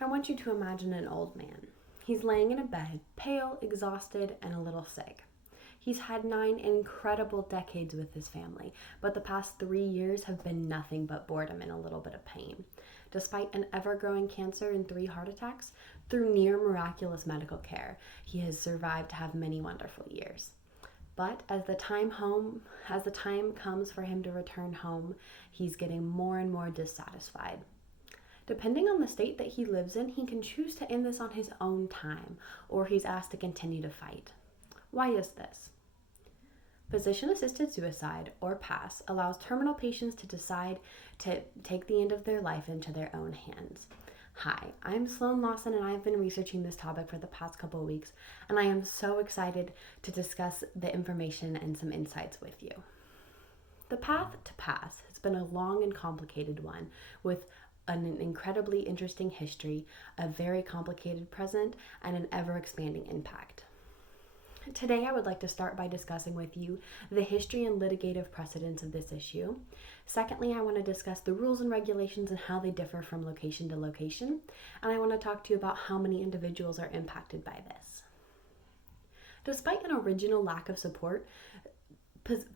I want you to imagine an old man. He's laying in a bed, pale, exhausted, and a little sick. He's had 9 incredible decades with his family, but the past 3 years have been nothing but boredom and a little bit of pain. Despite an ever-growing cancer and 3 heart attacks, through near miraculous medical care, he has survived to have many wonderful years. But as the time comes for him to return home, he's getting more and more dissatisfied. Depending on the state that he lives in, he can choose to end this on his own time, or he's asked to continue to fight. Why is this? Physician-assisted suicide, or PASS, allows terminal patients to decide to take the end of their life into their own hands. Hi, I'm Sloan Lawson, and I've been researching this topic for the past couple of weeks, and I am so excited to discuss the information and some insights with you. The path to PASS has been a long and complicated one, with an incredibly interesting history, a very complicated present, and an ever-expanding impact. Today, I would like to start by discussing with you the history and litigative precedents of this issue. Secondly, I want to discuss the rules and regulations and how they differ from location to location. And I want to talk to you about how many individuals are impacted by this. Despite an original lack of support,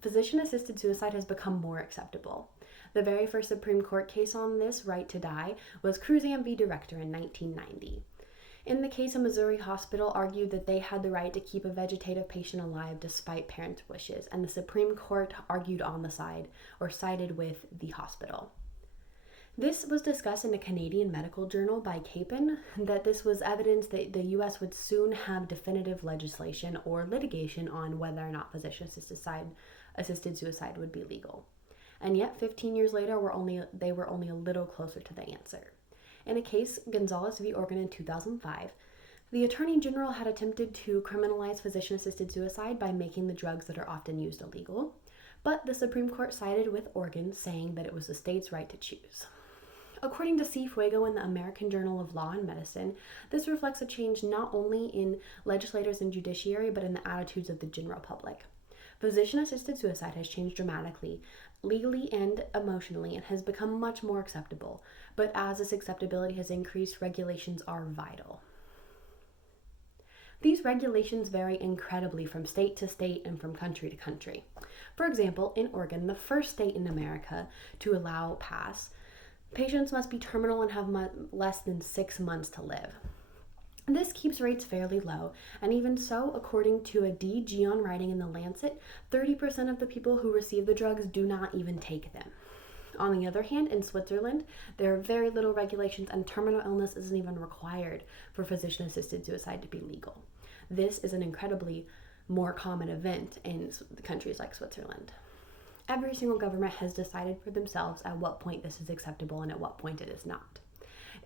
physician-assisted suicide has become more acceptable. The very first Supreme Court case on this right to die was Cruzan v. Director in 1990. In the case, a Missouri hospital argued that they had the right to keep a vegetative patient alive despite parents' wishes, and the Supreme Court argued on the side, or sided with, the hospital. This was discussed in a Canadian medical journal by Capon, that this was evidence that the U.S. would soon have definitive legislation or litigation on whether or not physician-assisted suicide would be legal. And yet, 15 years later, they were only a little closer to the answer. In a case, Gonzalez v. Oregon in 2005, the Attorney General had attempted to criminalize physician-assisted suicide by making the drugs that are often used illegal, but the Supreme Court sided with Oregon, saying that it was the state's right to choose. According to Cifuego in the American Journal of Law and Medicine, this reflects a change not only in legislators and judiciary, but in the attitudes of the general public. Physician-assisted suicide has changed dramatically, legally and emotionally, and has become much more acceptable. But as this acceptability has increased, regulations are vital. These regulations vary incredibly from state to state and from country to country. For example, in Oregon, the first state in America to allow PASS, patients must be terminal and have less than 6 months to live. This keeps rates fairly low, and even so, according to a D. Gion writing in The Lancet, 30% of the people who receive the drugs do not even take them. On the other hand, in Switzerland, there are very little regulations, and terminal illness isn't even required for physician-assisted suicide to be legal. This is an incredibly more common event in countries like Switzerland. Every single government has decided for themselves at what point this is acceptable and at what point it is not.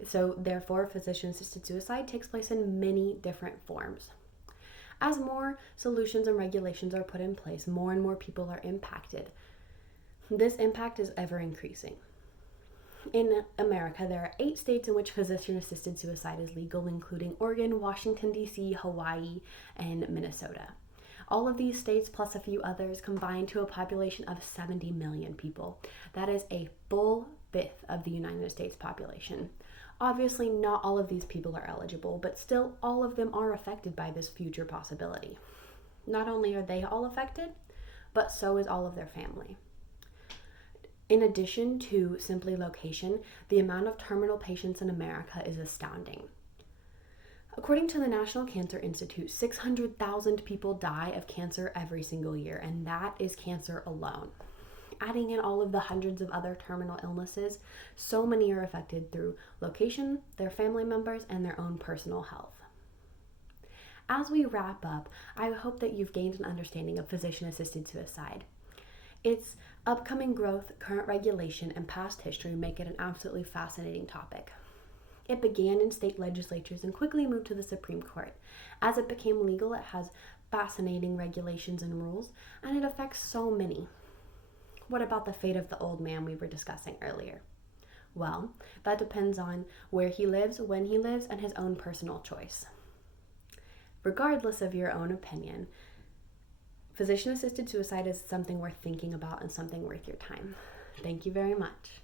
So therefore, physician-assisted suicide takes place in many different forms. As more solutions and regulations are put in place, more and more people are impacted. This impact is ever increasing. In America, there are 8 states in which physician-assisted suicide is legal, including Oregon, Washington, D.C., Hawaii, and Minnesota. All of these states, plus a few others, combine to a population of 70 million people. That is a full fifth of the United States population. Obviously, not all of these people are eligible, but still all of them are affected by this future possibility. Not only are they all affected, but so is all of their family. In addition to simply location, the amount of terminal patients in America is astounding. According to the National Cancer Institute, 600,000 people die of cancer every single year, and that is cancer alone. Adding in all of the hundreds of other terminal illnesses, so many are affected through location, their family members, and their own personal health. As we wrap up, I hope that you've gained an understanding of physician-assisted suicide. Its upcoming growth, current regulation, and past history make it an absolutely fascinating topic. It began in state legislatures and quickly moved to the Supreme Court. As it became legal, it has fascinating regulations and rules, and it affects so many. What about the fate of the old man we were discussing earlier? Well, that depends on where he lives, when he lives, and his own personal choice. Regardless of your own opinion, physician-assisted suicide is something worth thinking about and something worth your time. Thank you very much.